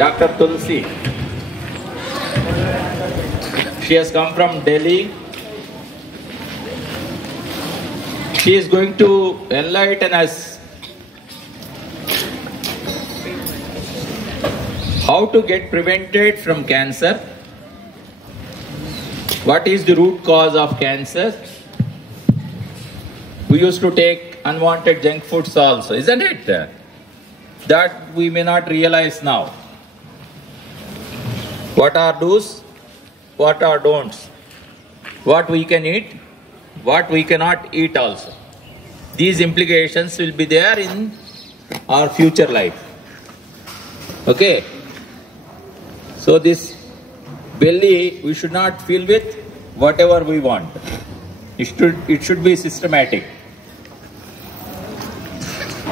Dr. Tulsi. She has come from Delhi. She is going to enlighten us how to get prevented from cancer, what is the root cause of cancer. We used to take unwanted junk foods also, isn't it? That we may not realize now. What are do's, what are don'ts, what we can eat, what we cannot eat also. These implications will be there in our future life. Okay. So this belly we should not fill with whatever we want. It should be systematic.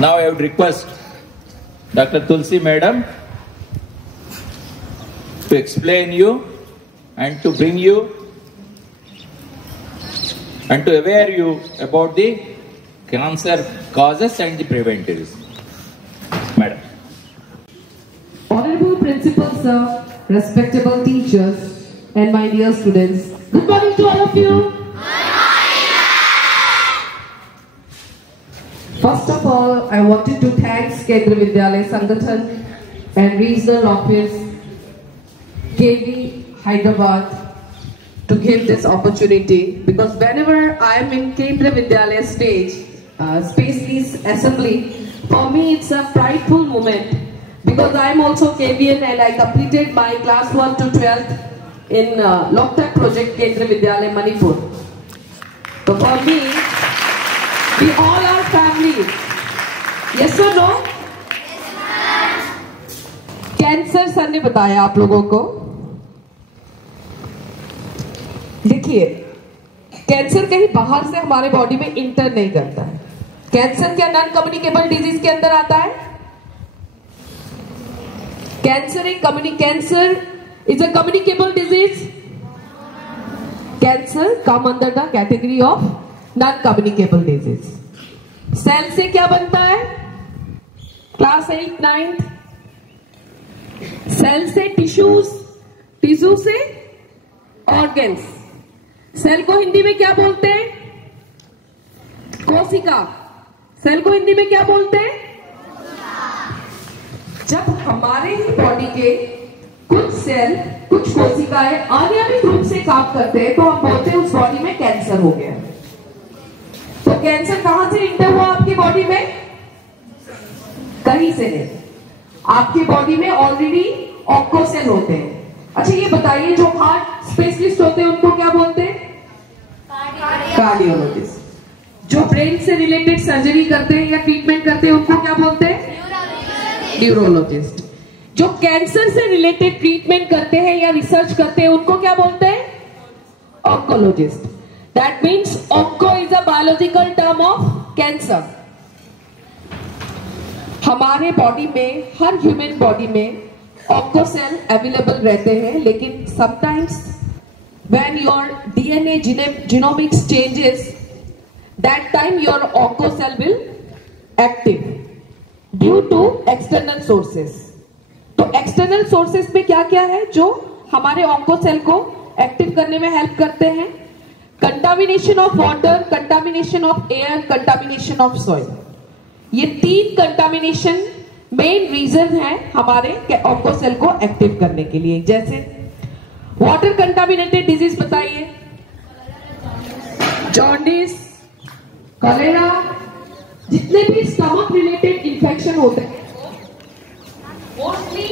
Now I would request Dr. Tulsi Madam to explain you and to bring you and to aware you about the cancer causes and the preventives. Madam. Honorable Principal Sir, respectable teachers, and my dear students, good morning to all of you. First of all, I wanted to thank Kendriya Vidyalaya Sangathan and Regional Office KV Hyderabad to give this opportunity, because whenever I am in Kendriya Vidyalaya stage, Space Assembly, for me it's a prideful moment, because I am also KVN and I completed my class 1 to 12th in Loktak project Kendriya Vidyalaya Manipur. So for me, we all are family. Yes or no? Cancer sir ने बताया आप लोगों को. देखिए, cancer कहीं बाहर से हमारे बॉडी में इंटर नहीं करता है. कैंसर क्या नॉन कम्युनिकेबल डिजीज के अंदर आता है? Cancer is a communicable disease. Cancer come under the category of non-communicable disease. Cell से क्या बनता है? Class 8, 9th. सेल से टिश्यूज, टिश्यू से ऑर्गन्स. सेल को हिंदी में क्या बोलते हैं? कोशिका. सेल को हिंदी में क्या बोलते हैं? जब हमारे बॉडी के कुछ सेल, कुछ कोशिकाएं अनियमित रूप से काम करते हैं, तो हम बोलते हैं उस बॉडी में कैंसर हो गया. तो कैंसर कहां से इंटर हुआ आपकी बॉडी में? कहीं से नहीं. आपकी बॉडी में ऑलरेडी ऑन्कोसेल होते हैं. अच्छा ये बताइए, जो हार्ट स्पेशलिस्ट होते हैं उनको क्या बोलते हैं? कार्डियोलॉजिस्ट. जो ब्रेन से रिलेटेड सर्जरी करते हैं या ट्रीटमेंट करते हैं उनको क्या बोलते हैं? न्यूरोलॉजिस्ट. जो कैंसर से रिलेटेड ट्रीटमेंट करते हैं या रिसर्च करते हैं उनको क्या बोलते हैं? Oncologist. That means onco is a biological term of cancer. हमारे बॉडी में, हर ह्यूमन बॉडी में ऑन्कोसेल अवेलेबल रहते हैं, लेकिन sometimes when your DNA genomics changes, that time your oncocell will active due to external sources. तो एक्सटर्नल सोर्सेस में क्या क्या है जो हमारे ऑन्कोसेल को एक्टिव करने में हेल्प करते हैं? Contamination of water, contamination of air, contamination of soil. ये 3 कंटामिनेशन मेन रीजन है हमारे ऑन्कोसेल को एक्टिव करने के लिए. जैसे वाटर कंटामिनेटेड डिजीज बताइए. जॉन्डिस, कॉलेरा, जितने भी स्टमक रिलेटेड इंफेक्शन होते हैं मोस्टली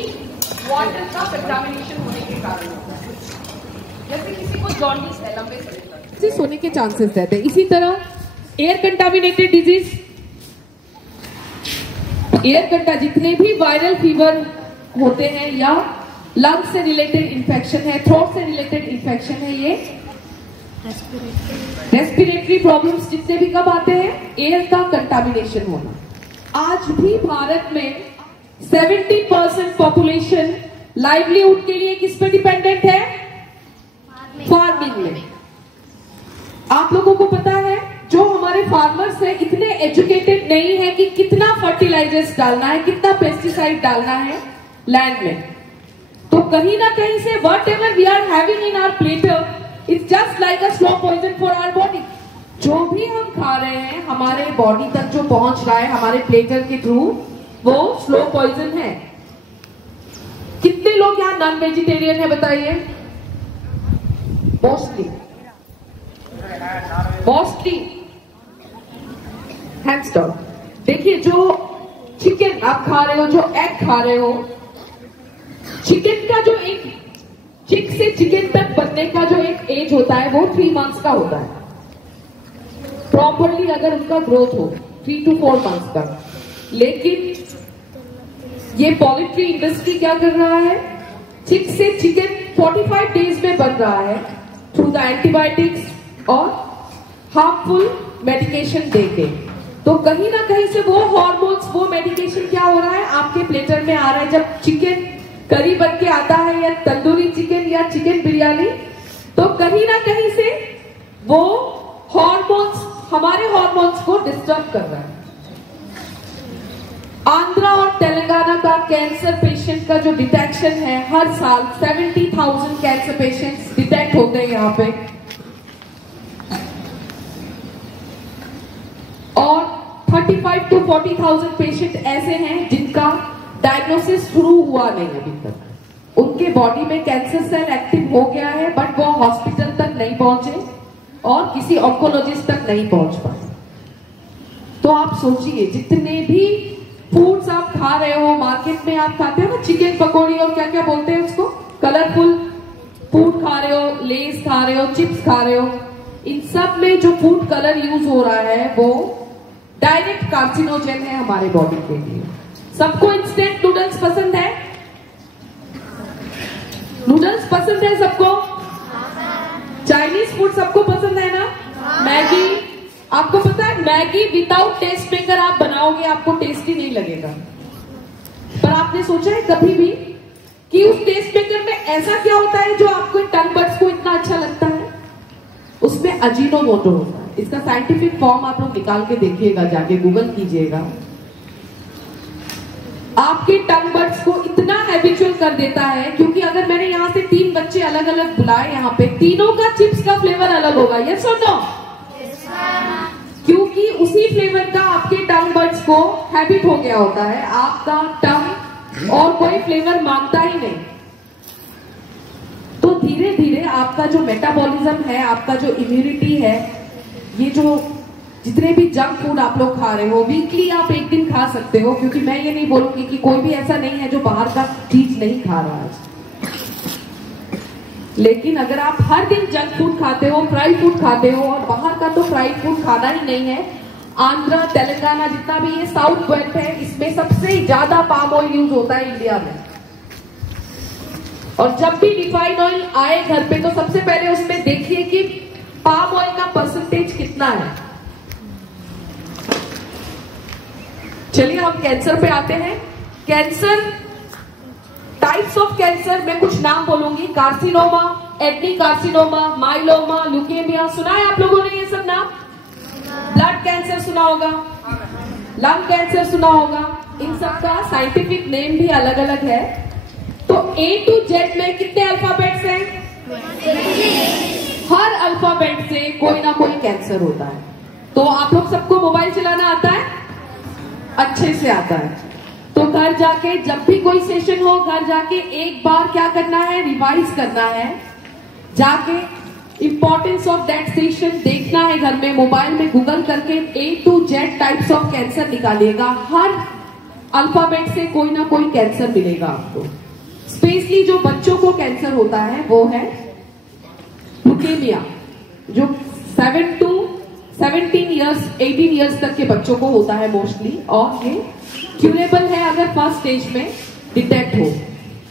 वाटर का कंटामिनेशन होने के कारण होता है. जैसे किसी को जॉन्डिस है, लंबे समय तक होने के चांसेस रहते हैं. इसी तरह एयर कंटामिनेटेड डिजीज, जितने भी वायरल फीवर होते हैं या लंग्स से रिलेटेड इंफेक्शन है, थ्रोट से रिलेटेड इंफेक्शन है, ये रेस्पिरेटरी प्रॉब्लम्स जितने भी कब आते हैं? एयर का कंटामिनेशन होना. आज भी भारत में 70% पॉपुलेशन लाइवलीहुड के लिए किस पे डिपेंडेंट है? फार्मिंग में. आप लोगों को पता है जो हमारे फार्मर्स हैं इतने एजुकेटेड नहीं है कि कितना फर्टिलाइजर्स डालना है, कितना पेस्टिसाइड डालना है लैंड में. कहीं ना कहीं से whatever we are having in our platter, it's just like a slow poison for our body. जो भी हम खा रहे हैं हमारे बॉडी तक जो पहुंच रहा है हमारे प्लेटर के थ्रू, वो स्लो पॉइजन है। कितने लोग यहाँ नॉन वेजिटेरियन है बताइए? Mostly hands down. देखिए, जो चिकन आप खा रहे हो, जो एग खा रहे हो, चिकन का जो एक चिक से चिकन तक बनने का जो एक एज होता है वो 3 मंथ्स का होता है। प्रॉपरली अगर उनका ग्रोथ हो 3 to 4 मंथ्स का। लेकिन ये पोल्ट्री इंडस्ट्री क्या कर रहा है, चिक से चिकन 45 डेज में बन रहा है थ्रू द एंटीबायोटिक्स और हार्मफुल मेडिकेशन देके। तो कहीं ना कहीं से वो हार्मोन्स, वो मेडिकेशन क्या हो रहा है आपके प्लेटर में आ रहा है। जब चिकन करी बन के आता है या तंदूरी चिकन या चिकन बिरयानी, तो कहीं ना कहीं से वो हार्मोन्स हमारे हार्मोन्स को डिस्टर्ब कर रहा है। आंध्रा और तेलंगाना का कैंसर पेशेंट का जो डिटेक्शन है, हर साल 70,000 कैंसर पेशेंट्स डिटेक्ट होते हैं यहाँ पे, और 35 to 40,000 पेशेंट ऐसे हैं जिनका डायग्नोसिस शुरू हुआ नहीं अभी तक। उनके बॉडी में कैंसर सेल एक्टिव हो गया है बट वो हॉस्पिटल तक नहीं पहुंचे और किसी ऑन्कोलॉजिस्ट तक नहीं पहुंच पाए। तो आप सोचिए, जितने भी फूड्स आप खा रहे हो, मार्केट में आप खाते हो ना चिकन पकौड़ी और क्या क्या बोलते हैं उसको, कलरफुल फूड खा रहे हो, लेस खा रहे हो, चिप्स खा रहे हो, इन सब में जो फूड कलर यूज हो रहा है वो डायरेक्ट कार्सिनोजेन है हमारे बॉडी के लिए। सबको इंस्टेंट नूडल्स पसंद है? नूडल्स पसंद है सबको? चाइनीज फूड सबको पसंद है ना? मैगी, आपको पता है मैगी विदाउट टेस्ट मेकर आप बनाओगे आपको टेस्टी नहीं लगेगा। पर आपने सोचा है कभी भी कि उस टेस्ट मेकर में ऐसा क्या होता है जो आपको टंग बड्स को इतना अच्छा लगता है? उसमें अजीनोमोटो होता है। इसका साइंटिफिक फॉर्म आप लोग निकाल के देखिएगा, जाके गूगल कीजिएगा। आपके टंग बड्स को इतना हैबिचुअल कर देता है, क्योंकि अगर मैंने यहाँ से 3 बच्चे अलग अलग बुलाए, यहाँ पे तीनों का चिप्स का फ्लेवर अलग होगा। यस और नो? क्योंकि उसी फ्लेवर का आपके टंग बड्स को हैबिट हो गया होता है। आपका टंग और कोई फ्लेवर मांगता ही नहीं। तो धीरे धीरे आपका जो मेटाबॉलिज्म है, आपका जो इम्यूनिटी है, ये जो जितने भी जंक फूड आप लोग खा रहे हो, वीकली आप एक दिन खा सकते हो, क्योंकि मैं ये नहीं बोलूंगी कि कोई भी ऐसा नहीं है जो बाहर का चीज नहीं खा रहा है। लेकिन अगर आप हर दिन जंक फूड खाते हो, फ्राइड फूड खाते हो, और बाहर का तो फ्राइड फूड खाना ही नहीं है। आंध्रा, तेलंगाना, जितना भी ये साउथ बेल्ट है, इसमें सबसे ज्यादा पाम ऑयल यूज होता है इंडिया में। और जब भी रिफाइंड ऑयल आए घर पे, तो सबसे पहले उसमें देखिए कि पाम ऑयल का परसेंटेज कितना है। चलिए हम कैंसर पे आते हैं। कैंसर, टाइप्स ऑफ कैंसर, मैं कुछ नाम बोलूंगी। कार्सिनोमा, एडनी कार्सिनोमा, माइलोमा, ल्यूकेमिया, सुना है आप लोगों ने ये सब नाम? ब्लड कैंसर सुना होगा, लंग कैंसर सुना होगा। इन सब का साइंटिफिक नेम भी अलग अलग है। तो A to Z में कितने अल्फाबेट्स हैं? हर अल्फाबेट से कोई ना कोई कैंसर होता है। तो आप लोग सबको मोबाइल चलाना आता है? अच्छे से आता है। तो घर जाके जब भी कोई सेशन हो, घर जाके एक बार क्या करना है, रिवाइज करना है। जाके इंपॉर्टेंस ऑफ दैट सेशन देखना है घर में, मोबाइल में गूगल करके A to Z types of cancer निकालिएगा। हर अल्फाबेट से कोई ना कोई कैंसर मिलेगा आपको। स्पेशली जो बच्चों को कैंसर होता है वो है ल्यूकेमिया, जो 7 to 17 इयर्स 18 इयर्स तक के बच्चों को होता है मोस्टली, और ये क्यूरेबल है अगर फर्स्ट स्टेज में डिटेक्ट हो।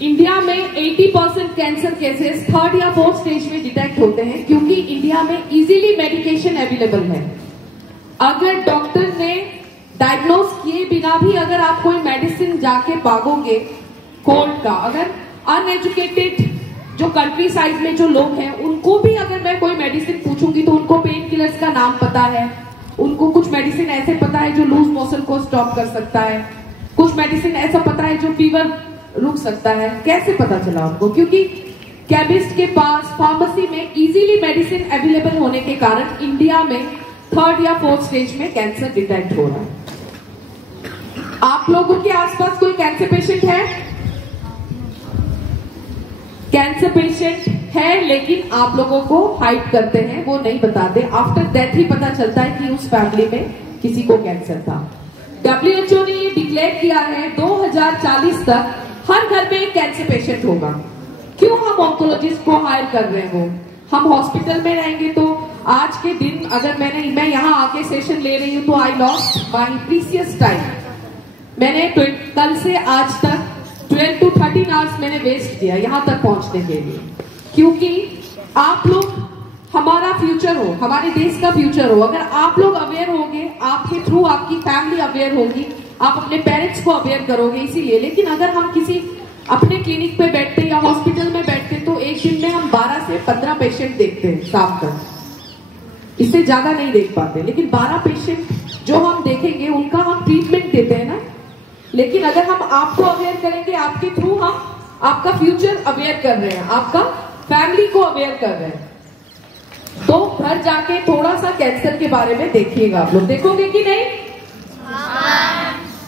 इंडिया में 80% कैंसर केसेस 3rd या 4th स्टेज में डिटेक्ट होते हैं, क्योंकि इंडिया में इजीली मेडिकेशन अवेलेबल है। अगर डॉक्टर ने डायग्नोज किए बिना भी अगर आप कोई मेडिसिन जाके मांगोगे कोल्ड का, अगर अनएजुकेटेड जो कंट्री साइड में जो लोग हैं उनको भी अगर मैं कोई मेडिसिन पूछूंगी तो उनको पेन किलर्स का नाम पता है, उनको कुछ मेडिसिन ऐसे पता है जो लूज मोशन को स्टॉप कर सकता है, कुछ मेडिसिन ऐसा पता है जो फीवर रुक सकता है, कैसे पता चला आपको? क्योंकि केमिस्ट के पास, फार्मेसी में इजीली मेडिसिन अवेलेबल होने के कारण इंडिया में 3rd या 4th स्टेज में कैंसर डिटेक्ट हो रहा है। आप लोगों के आसपास कोई कैंसर पेशेंट है? कैंसर पेशेंट है, लेकिन आप लोगों को हाइड करते हैं, वो नहीं बताते। आफ्टर डेथ ही पता चलता है कि उस फैमिली में किसी को कैंसर था। WHO ने ये डिक्लेयर किया है 2040 तक हर घर में एक कैंसर पेशेंट होगा। क्यों हम ऑन्कोलॉजिस्ट को हायर कर रहे हो? हम हॉस्पिटल में रहेंगे तो आज के दिन अगर मैं यहाँ आके सेशन ले रही हूँ तो I lost my precious time. मैंने कल से आज तक 12 to 13 आवर्स मैंने वेस्ट किया यहाँ तक पहुंचने के लिए, क्योंकि आप लोग हमारा फ्यूचर हो, हमारे देश का फ्यूचर हो। अगर आप लोग अवेयर होंगे, आपके थ्रू आपकी फैमिली अवेयर होगी, आप अपने पेरेंट्स को अवेयर करोगे, इसीलिए। लेकिन अगर हम किसी अपने क्लिनिक पे बैठते या हॉस्पिटल में बैठते तो एक दिन में हम 12 से 15 पेशेंट देखते हैं शाम तक, इससे ज्यादा नहीं देख पाते। लेकिन 12 पेशेंट जो हम देखेंगे उनका हम ट्रीटमेंट देते हैं ना। लेकिन अगर हम आपको अवेयर करेंगे, आपके थ्रू हम आपका फ्यूचर अवेयर कर रहे हैं, आपका फैमिली को अवेयर कर रहे हैं, तो घर जाके थोड़ा सा कैंसर के बारे में देखिएगा। आप लोग देखोगे कि नहीं?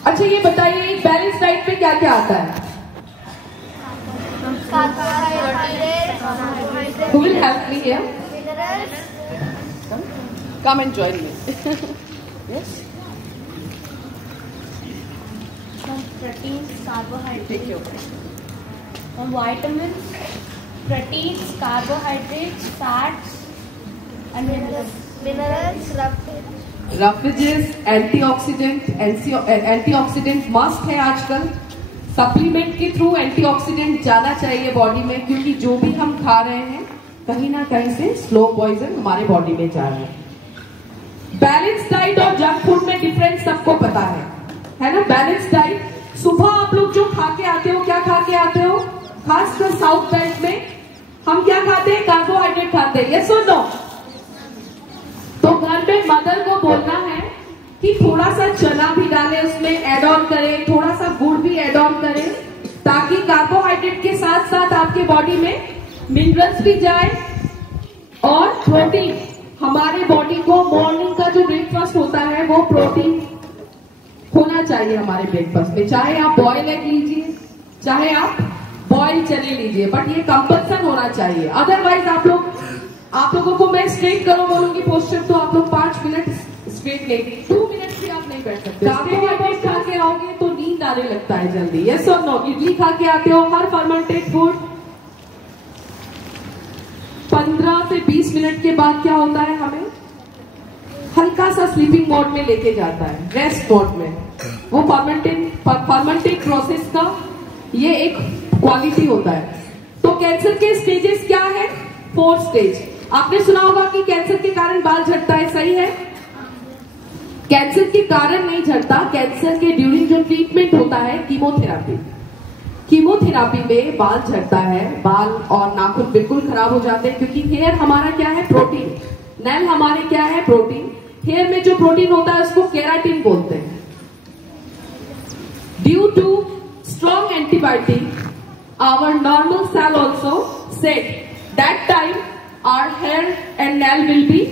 अच्छा ये बताइए, बैलेंस डाइट में क्या क्या आता है? Who will help me here? Come and join me. Yes. From proteins, carbohydrates, from vitamins, proteins, carbohydrates, fats, and minerals. Roughages, antioxidant must है आजकल। सप्लीमेंट के थ्रू एंटीऑक्सीडेंट जाना चाहिए बॉडी में, क्योंकि जो भी हम खा रहे हैं कहीं ना कहीं से स्लो पॉइजन हमारे बॉडी में जा रहा है। बैलेंस डाइट और जंक फूड में डिफरेंस सबको पता है ना? बैलेंस डाइट, सुबह आप लोग जो खा के आते हो, क्या खा के आते हो? खासकर साउथ बेल्ट में हम क्या खाते हैं? कार्बोहाइड्रेट खाते हैं, यस और नो? तो घर में मदर को बोलना है कि थोड़ा सा चना भी डालें, उसमें ऐड ऑन करें, थोड़ा सा गुड़ भी ऐड ऑन करें, ताकि कार्बोहाइड्रेट के साथ साथ आपके बॉडी में मिनरल्स भी जाए और प्रोटीन। हमारे बॉडी को मॉर्निंग का जो ब्रेकफास्ट होता है वो प्रोटीन होना चाहिए हमारे ब्रेकफास्ट में। चाहे आप बॉयल एग लीजिए, चाहे आप बॉयल चने लीजिए, बट ये कंपल्सन होना चाहिए। अदरवाइज आप लोगों को मैं स्ट्रेट करो बोलूंगी पोस्चर, तो आप लोग 5 मिनट स्ट्रेट लेंगे, 2 मिनट भी आप नहीं बैठ सकते। कार्बोहाइड्रेट खा के आओगे तो नींद आने लगता है जल्दी, यस और नो? इडली खा के आते हो, हर फर्मेंटेड फूड 15 से 20 मिनट के बाद क्या होता है, हमें हल्का सा स्लीपिंग मोड में लेके जाता है, रेस्ट मोड में। वो फर्मेंटेड प्रोसेस का ये एक क्वालिटी होता है। तो कैंसर के स्टेजेस क्या है? 4 स्टेज। आपने सुना होगा कि कैंसर के कारण बाल झड़ता है, सही है? कैंसर के कारण नहीं झड़ता, कैंसर के ड्यूरिंग जो ट्रीटमेंट होता है कीमोथेरापी में बाल झड़ता है, बाल और नाखून बिल्कुल खराब हो जाते हैं, क्योंकि हेयर हमारा क्या है? प्रोटीन। नेल हमारे क्या है? प्रोटीन। हेयर में जो प्रोटीन होता है उसको केराटिन बोलते हैं। Due to strong antibiotic our normal cell also said that time our hair and nail will be,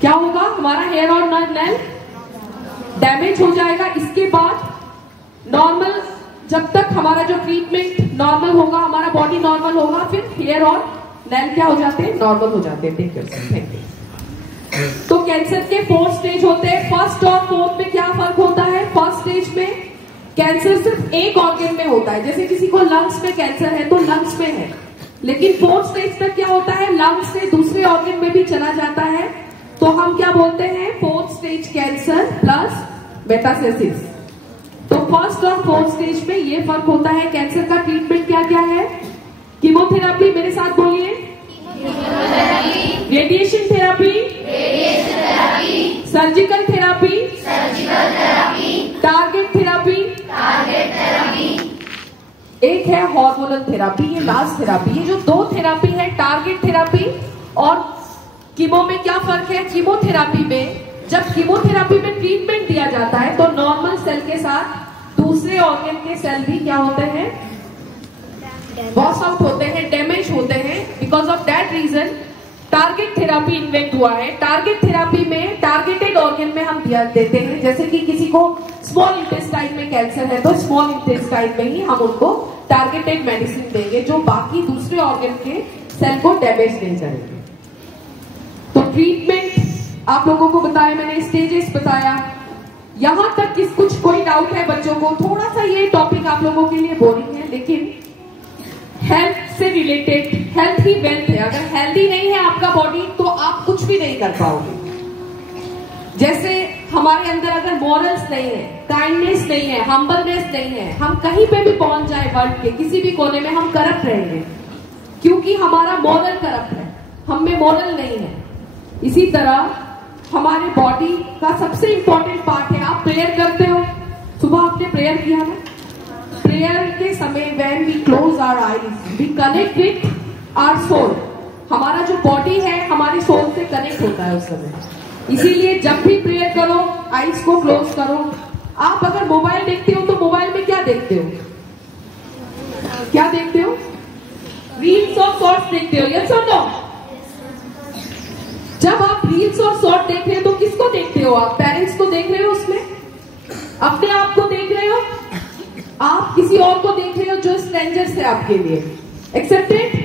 क्या होगा? हमारा हेयर और नेल डैमेज हो जाएगा। इसके बाद नॉर्मल, जब तक हमारा जो ट्रीटमेंट नॉर्मल होगा, हमारा बॉडी नॉर्मल होगा, फिर हेयर और नेल क्या हो जाते हैं? नॉर्मल हो जाते हैं। Thank you. तो कैंसर के 4 स्टेज होते हैं। फर्स्ट और 4th में क्या फर्क होता है? फर्स्ट स्टेज में कैंसर सिर्फ एक ऑर्गन में होता है, जैसे किसी को लंग्स में कैंसर है तो लंग्स में है। लेकिन 4th स्टेज तक क्या होता है? लंग्स से दूसरे ऑर्गन में भी चला जाता है। तो हम क्या बोलते हैं? 4th stage cancer plus metastasis. तो फर्स्ट और 4th स्टेज में ये फर्क होता है। कैंसर का ट्रीटमेंट क्या क्या है? कीमोथेरापी, मेरे साथ बोलिए। Radiation therapy, surgical therapy, target therapy, एक है हार्मोनल थेरापी, ये लास्ट थेरापी। ये जो 2 थेरापी है, टारगेट थेरापी और कीमो में क्या फर्क है? कीमोथेरापी में जब कीमोथेरेपी में ट्रीटमेंट दिया जाता है तो नॉर्मल सेल के साथ दूसरे ऑर्गन के सेल भी क्या होते हैं, वॉश आउट होते हैं, डैमेज होते हैं। Because of that reason target therapy invent हुआ है। टारगेट थेरापी में टारगेटेड ऑर्गन में हम देते हैं, जैसे कि किसी को स्मॉल इंटेस्टाइन में कैंसर है तो स्मॉल इंटेस्टाइन में ही हम उनको टारगेटेड मेडिसिन देंगे जो बाकी दूसरे ऑर्गन के सेल को डैमेज नहीं करेंगे। तो ट्रीटमेंट आप लोगों को बताया मैंने, स्टेजेस बताया। यहां तक किस कुछ कोई डाउट है बच्चों को? थोड़ा सा ये टॉपिक आप लोगों के लिए बोरिंग है, लेकिन हेल्थ से रिलेटेड, हेल्थ ही वेल्थ है। अगर हेल्दी नहीं है आपका बॉडी तो आप कुछ भी नहीं कर पाओगे। जैसे हमारे अंदर अगर मॉरल्स नहीं है, काइंडनेस नहीं है, हम्बलनेस नहीं है, हम कहीं पे भी पहुंच जाए वर्ल्ड के किसी भी कोने में हम करप्ट रहेंगे, क्योंकि हमारा मॉरल करप्ट है, हम में मॉरल नहीं है। इसी तरह हमारे बॉडी का सबसे इंपॉर्टेंट पार्ट है, आप प्रेयर करते हो, सुबह आपने प्रेयर किया ना, प्रेयर के समय when we close our eyes we connect with our soul. हमारा जो बॉडी है हमारे सोल से कनेक्ट होता है उस समय। इसीलिए जब भी प्रेयर करो आईज को क्लोज करो। आप अगर मोबाइल देखते हो तो मोबाइल में क्या देखते हो, क्या देखते हो? रील्स और शॉर्ट्स देखते हो, यस और नो? जब आप रील्स और शॉर्ट देख रहे हो तो किसको देखते हो आप? पेरेंट्स को देख रहे हो उसमें, अपने आप को देख रहे हो, आप किसी और को देख रहे हो जो स्ट्रेंजर्स है आपके लिए, एक्सेप्टेड?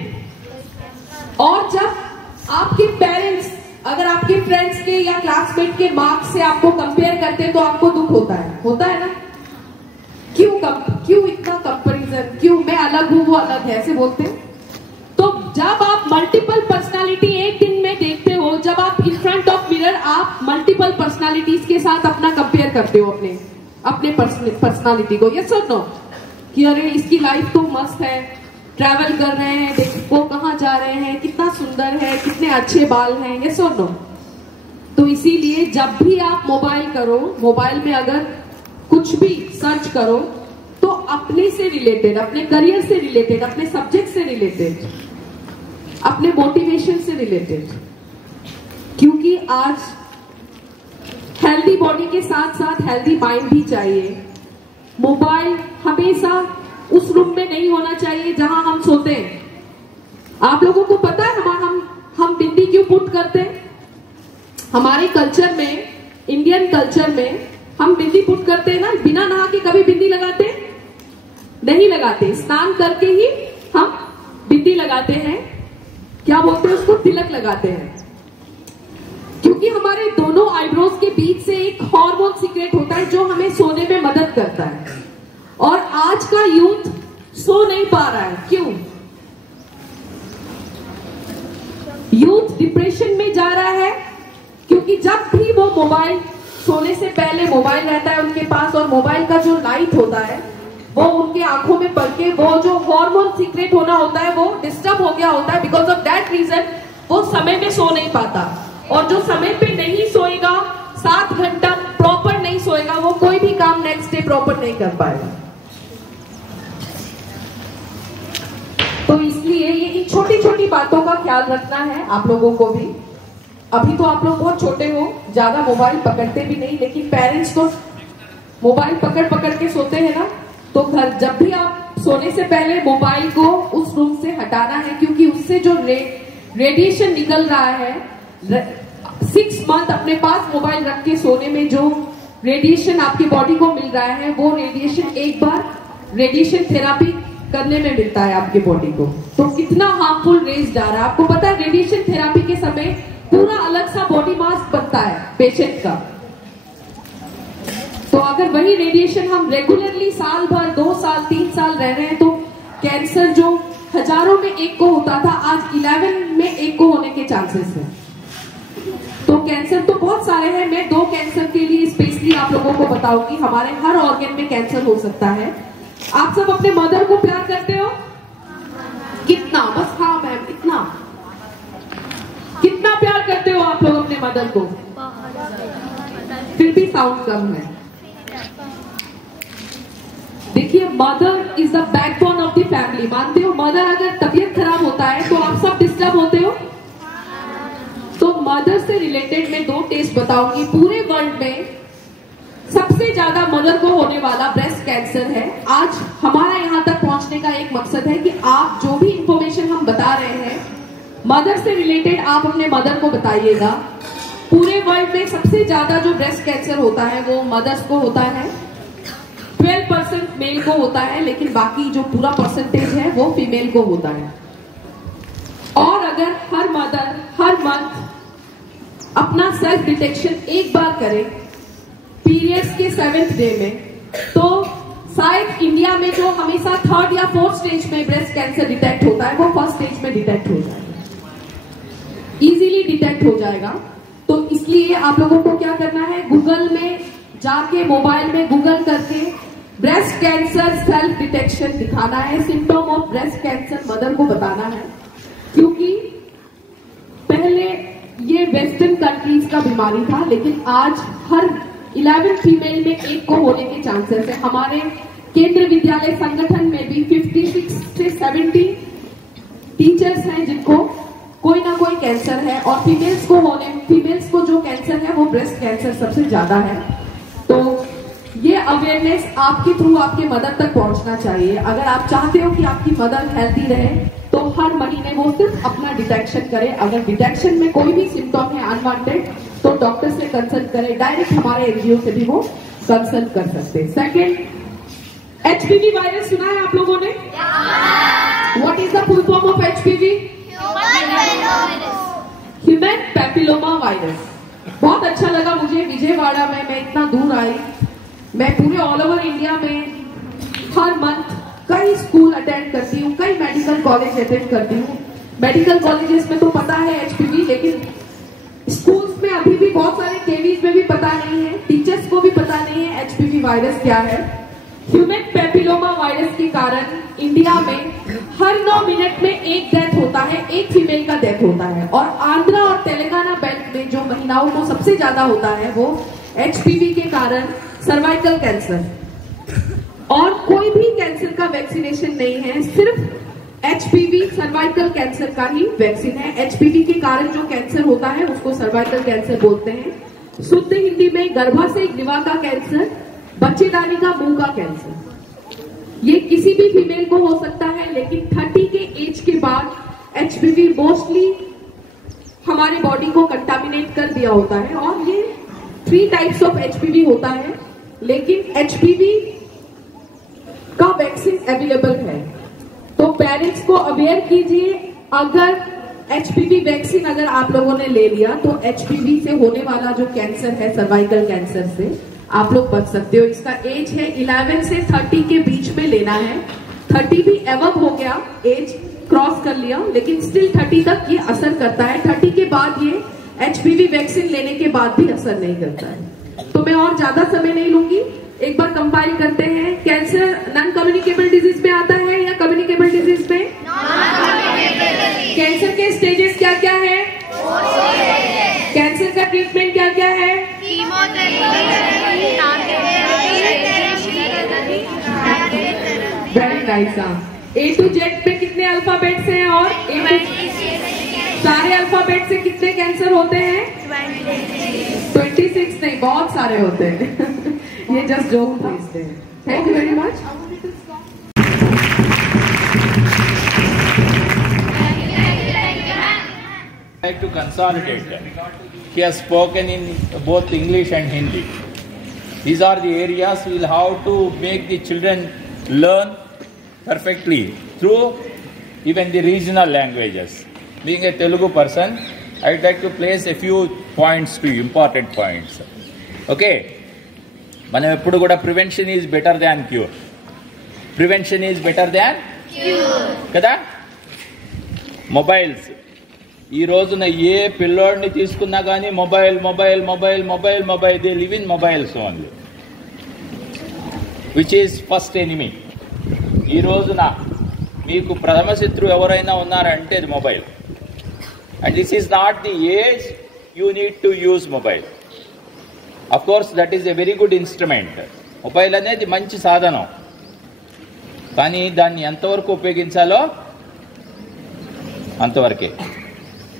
और जब आपके पेरेंट्स अगर आपके फ्रेंड्स के या क्लासमेट के मार्क्स से आपको कंपेयर करते हैं तो आपको दुख होता है ना? क्यों इतना कंपैरिजन, क्यों मैं अलग हूं वो अलग है, ऐसे बोलते हैं। तो जब आप मल्टीपल पर्सनालिटी एक दिन में देखते हो, जब आप इन फ्रंट ऑफ मिरर आप मल्टीपल पर्सनालिटीज के साथ अपना कंपेयर करते हो अपने पर्सनालिटी को, यस और नो? कि अरे इसकी लाइफ तो मस्त है, ट्रैवल कर रहे हैं, देखो कहाँ जा रहे हैं, कितना सुंदर है, कितने अच्छे बाल हैं, यस और नो? तो इसीलिए जब भी आप मोबाइल करो, मोबाइल में अगर कुछ भी सर्च करो तो अपने से रिलेटेड, अपने करियर से रिलेटेड, अपने सब्जेक्ट से रिलेटेड, अपने मोटिवेशन से रिलेटेड, क्योंकि आज हेल्दी बॉडी के साथ साथ हेल्दी माइंड भी चाहिए। मोबाइल हमेशा उस रूम में नहीं होना चाहिए जहां हम सोते हैं। आप लोगों को पता है हम बिंदी क्यों पुट करते हैं? हमारे कल्चर में, इंडियन कल्चर में हम बिंदी पुट करते हैं ना, बिना नहा के कभी बिंदी लगाते नहीं लगाते, स्नान करके ही हम बिंदी लगाते हैं। क्या बोलते हैं उसको? तिलक लगाते हैं। क्योंकि हमारे दोनों आईब्रोज के बीच से एक हार्मोन सीक्रेट होता है जो हमें सोने में मदद करता है। और आज का यूथ सो नहीं पा रहा है, क्यों? यूथ डिप्रेशन में जा रहा है क्योंकि जब भी वो मोबाइल, सोने से पहले मोबाइल रहता है उनके पास, और मोबाइल का जो लाइट होता है वो उनके आंखों में पड़ के वो जो हार्मोन सीक्रेट होना होता है वो डिस्टर्ब हो गया होता है। बिकॉज ऑफ दैट रीजन वो समय में सो नहीं पाता, और जो समय पे नहीं सोएगा, 7 घंटा प्रॉपर नहीं सोएगा, वो कोई भी काम नेक्स्ट डे प्रॉपर नहीं कर पाएगा। तो इसलिए ये इन छोटी छोटी बातों का ख्याल रखना है आप लोगों को भी। अभी तो आप लोग बहुत छोटे हो, ज्यादा मोबाइल पकड़ते भी नहीं, लेकिन पेरेंट्स तो मोबाइल पकड़ के सोते हैं ना, तो घर जब भी आप सोने से पहले मोबाइल को उस रूम से हटाना है, क्योंकि उससे जो रेडिएशन निकल रहा है, 6 मंथ अपने पास मोबाइल रख के सोने में जो रेडिएशन आपकी बॉडी को मिल रहा है, वो रेडिएशन एक बार रेडिएशन थेरापी करने में मिलता है आपके बॉडी को। तो कितना हार्मफुल रेज जा रहा है आपको पता है? रेडिएशन थेरापी के समय पूरा अलग सा बॉडी मास बनता है पेशेंट का। तो अगर वही रेडिएशन हम रेगुलरली साल भर, 2 साल, 3 साल रह रहे हैं, तो कैंसर जो हजारों में एक को होता था, आज 11 में एक को होने के चांसेस हैं। तो कैंसर तो बहुत सारे हैं, मैं 2 कैंसर के लिए स्पेशली आप लोगों को बताऊंगी। हमारे हर ऑर्गन में कैंसर हो सकता है। आप सब अपने मदर को प्यार करते हो? कितना? बस हाँ मैम, कितना प्यार करते हो आप लोग अपने मदर को? फिर भी साउंड कम है। देखिए, mother is the backbone of the family. मानते हो? मदर अगर तबीयत खराब होता है तो आप सब डिस्टर्ब होते हो। तो मदर से रिलेटेड मैं 2 टेस्ट बताऊंगी। पूरे वर्ल्ड में सबसे ज्यादा मदर को होने वाला ब्रेस्ट कैंसर है। आज हमारा यहाँ तक पहुंचने का एक मकसद है कि आप जो भी इंफॉर्मेशन हम बता रहे हैं मदर से रिलेटेड आप अपने मदर को बताइएगा। पूरे वर्ल्ड में सबसे ज्यादा जो ब्रेस्ट कैंसर होता है वो मदर्स को होता है, 12% मेल को होता है, लेकिन बाकी जो पूरा परसेंटेज है वो फीमेल को होता है। और अगर हर मदर हर मंथ अपना सेल्फ डिटेक्शन एक बार करे पीरियड्स के 7th डे में, तो शायद इंडिया में जो हमेशा 3rd या 4th स्टेज में ब्रेस्ट कैंसर डिटेक्ट होता है वो 1st स्टेज में डिटेक्ट हो जाएगा, इजीली डिटेक्ट हो जाएगा। तो इसलिए आप लोगों को क्या करना है, गूगल में जाके मोबाइल में गूगल करके ब्रेस्ट कैंसर सेल्फ डिटेक्शन दिखाना है, symptom of breast cancer mother को बताना है। क्योंकि पहले ये वेस्टर्न कंट्रीज का बीमारी था, लेकिन आज हर 11 फीमेल में एक को होने के चांसेस है। हमारे केंद्र विद्यालय संगठन में भी 56 से 70 टीचर्स हैं जिनको कोई ना कोई कैंसर है, और फीमेल्स को जो कैंसर है वो ब्रेस्ट कैंसर सबसे ज्यादा है। तो ये अवेयरनेस आपके थ्रू आपके मदर तक पहुंचना चाहिए। अगर आप चाहते हो कि आपकी मदर हेल्दी रहे तो हर महीने वो सिर्फ अपना डिटेक्शन करे। अगर डिटेक्शन में कोई भी सिम्टम है अनवांटेड तो डॉक्टर से कंसल्ट करें, डायरेक्ट हमारे एनजीओ से भी वो कंसल्ट कर सकते हैं। सेकेंड, एचपीवी वायरस सुना है आप लोगों ने? What is the full form of HPV? Human papilloma virus. बहुत अच्छा लगा मुझे विजयवाड़ा में, मैं इतना दूर आई, मैं पूरे ऑल ओवर इंडिया में हर मंथ कई स्कूल अटेंड करती हूँ, कई मेडिकल कॉलेज अटेंड करती हूँ। मेडिकल कॉलेजेस में तो पता है एचपीवी, लेकिन स्कूल्स में अभी भी बहुत सारे केवीज में भी पता नहीं है, टीचर्स को भी पता नहीं है एचपीवी वायरस क्या है। ह्यूमन पैपिलोमा वायरस के कारण इंडिया में हर 9 मिनट में एक डेथ होता है, एक फीमेल का डेथ होता है। और आंध्रा और तेलंगाना बेल्ट में जो महिलाओं को सबसे ज्यादा होता है वो एचपीवी के कारण सर्वाइकल कैंसर। और कोई भी कैंसर का वैक्सीनेशन नहीं है, सिर्फ एचपीवी सर्वाइकल कैंसर का ही वैक्सीन है। एचपीवी के कारण जो कैंसर होता है उसको सर्वाइकल कैंसर बोलते हैं। शुद्ध हिंदी में गर्भाशय ग्रीवा का कैंसर, बच्चेदानी का मुंह का कैंसर। ये किसी भी फीमेल को हो सकता है, लेकिन 30 के एज के बाद एचपीवी मोस्टली हमारे बॉडी को कंटामिनेट कर दिया होता है। और ये 3 टाइप्स ऑफ एचपीवी होता है, लेकिन एचपीवी का वैक्सीन अवेलेबल है। तो पेरेंट्स को अवेयर कीजिए, अगर एचपीवी वैक्सीन अगर आप लोगों ने ले लिया तो एचपीवी से होने वाला जो कैंसर है सर्वाइकल कैंसर से आप लोग बच सकते हो। इसका एज है 11 से 30 के बीच में लेना है। 30 भी एवब हो गया, एज क्रॉस कर लिया, लेकिन स्टिल 30 तक ये असर करता है। 30 के बाद ये एचपीवी वैक्सीन लेने के बाद भी असर नहीं करता है। तो मैं और ज्यादा समय नहीं लूंगी, एक बार कंपाइल करते हैं। कैंसर नॉन कम्युनिकेबल डिजीज में आता है या कम्युनिकेबल डिजीज में? कैंसर के स्टेजेस क्या क्या है? कैंसर का ट्रीटमेंट क्या क्या है? Very nice. A to Z में कितने अल्फाबेट्स हैं? और सारे अल्फाबेट से कितने कैंसर होते हैं? 26 नहीं, बहुत सारे होते हैं। ये जस्ट जोक भेजते हैं। Thank you very much. I like to consolidate. He has spoken in both English and Hindi. These are the areas we'll have to make the children learn perfectly through even the regional languages. Being a Telugu person, I'd like to place a few points to you, important points. Okay? మనం ఎప్పుడు కూడా prevention is better than cure. Prevention is better than cure కదా. Mobiles ఈ రోజున ఏ పిల్లోడిని తీసుకున్నా కానీ mobile mobile mobile mobile mobile, they live in mobiles only, which is first enemy. ఈ రోజున మీకు ప్రథమ శత్రువు ఎవరైనా ఉన్నారంటే అది mobile. And this is not the age you need to use mobile. Of course that is a very good instrument. Mobile అనేది మంచి సాధనం, కానీ దాన్ని ఎంతవరకు ఉపయోగించాలో అంతవరకే.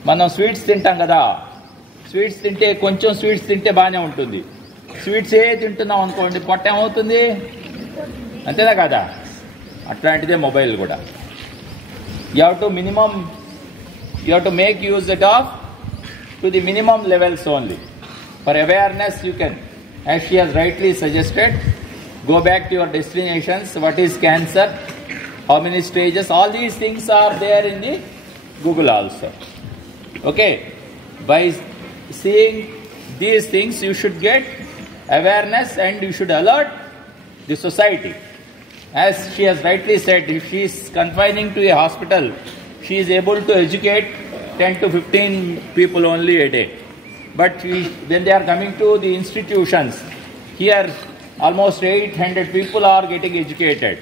మనం స్వీట్స్ తింటాం కదా, స్వీట్స్ తింటే కొంచెం స్వీట్స్ తింటే బాగానే ఉంటుంది. స్వీట్స్ తింటున్నాం అనుకోండి పొట్ట ఏమవుతుంది, అంతేనా కదా? అట్లాంటిదే మొబైల్ కూడా. You have to make use it off to the minimum levels only. For awareness you can, as she has rightly suggested, go back to your destinations. What is cancer? How many stages? All these things are there in the Google also. Okay? By seeing these things, you should get awareness and you should alert the society. As she has rightly said, if she is confining to a hospital, she is able to educate 10 to 15 people only a day. But when they are coming to the institutions, here almost 800 people are getting educated.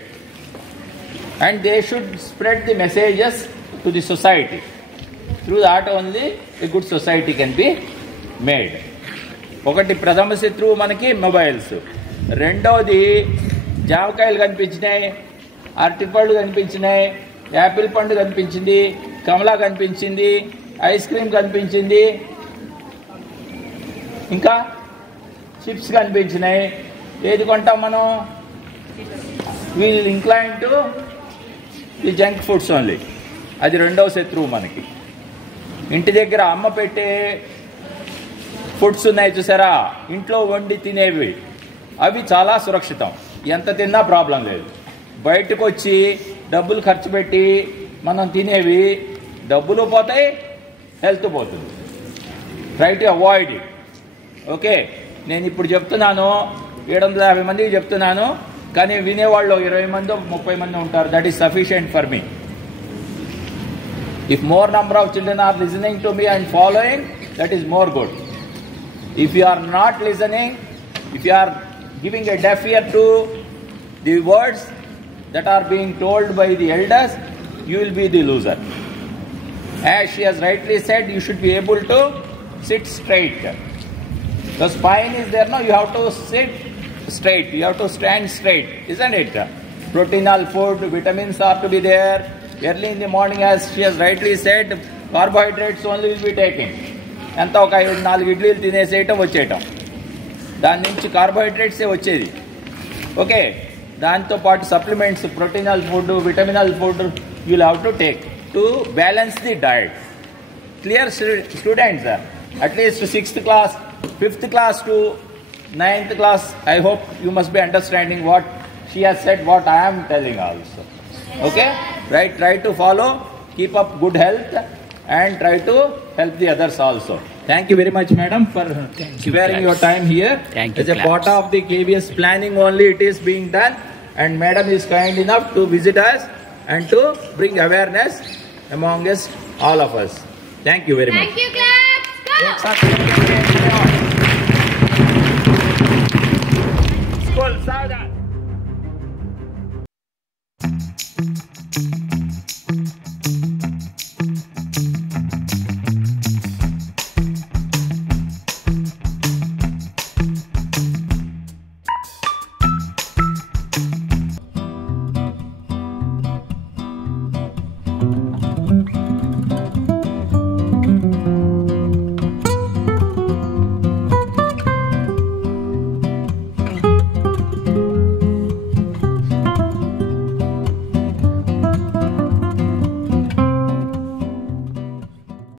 And they should spread the messages to the society. Through that only a good society can be made. ఒకటి ప్రథమ శత్రువు మనకి mobiles. రెండవది జామకాయలు కనిపించినాయి, అరటిపళ్ళు కనిపించినాయి, Apple పండు కనిపించింది, కమలా కనిపించింది, ఐస్ క్రీమ్ కనిపించింది, ఇంకా చిప్స్ కనిపించినాయి. ఏది కొంటాం మనం? We'll incline to the junk foods only. అది రెండవ శత్రువు మనకి. ఇంటి దగ్గర అమ్మ పెట్టే ఫుడ్స్ ఉన్నాయి చూసారా, ఇంట్లో వండి తినేవి, అవి చాలా సురక్షితం, ఎంత తిన్నా ప్రాబ్లం లేదు. బయటకు వచ్చి డబ్బులు ఖర్చు పెట్టి మనం తినేవి, డబ్బులు పోతాయి, హెల్త్ పోతుంది. Try to avoid it. Okay, నేను ఇప్పుడు చెప్తున్నాను, 750 మందికి చెప్తున్నాను, కానీ వినేవాళ్ళు 20 మంది 30 మంది ఉంటారు. That is sufficient for me. If more number of children are listening to me and following, that is more good. If you are not listening, if you are giving a deaf ear to the words that are being told by the elders, you will be the loser. As she has rightly said, you should be able to sit straight. The spine is there now, you have to sit straight, you have to stand straight, isn't it? Proteinal food, vitamins are to be there. Early in the morning, as she has rightly said, carbohydrates only will be taking. ఎంత ఒక 4 ఇడ్లీలు తినేసేయటం వచ్చేయటం, దాని నుంచి కార్బోహైడ్రేట్సే వచ్చేది. Okay, దాంతో పాటు supplements, ప్రోటీనల్ food, విటమినల్ food you will have to take to balance the diet. Clear students? At least 6th class, 5th class to 9th class, I hope you must be understanding what she has said, what I am telling also. Okay? Right, try to follow, keep up good health and try to help the others also. Thank you very much, madam, for sparing your time here. Thank you. As a part of the KVS planning only it is being done, and madam is kind enough to visit us and to bring awareness amongst all of us. Thank you very much. Thank you, class. Go. School, Saga.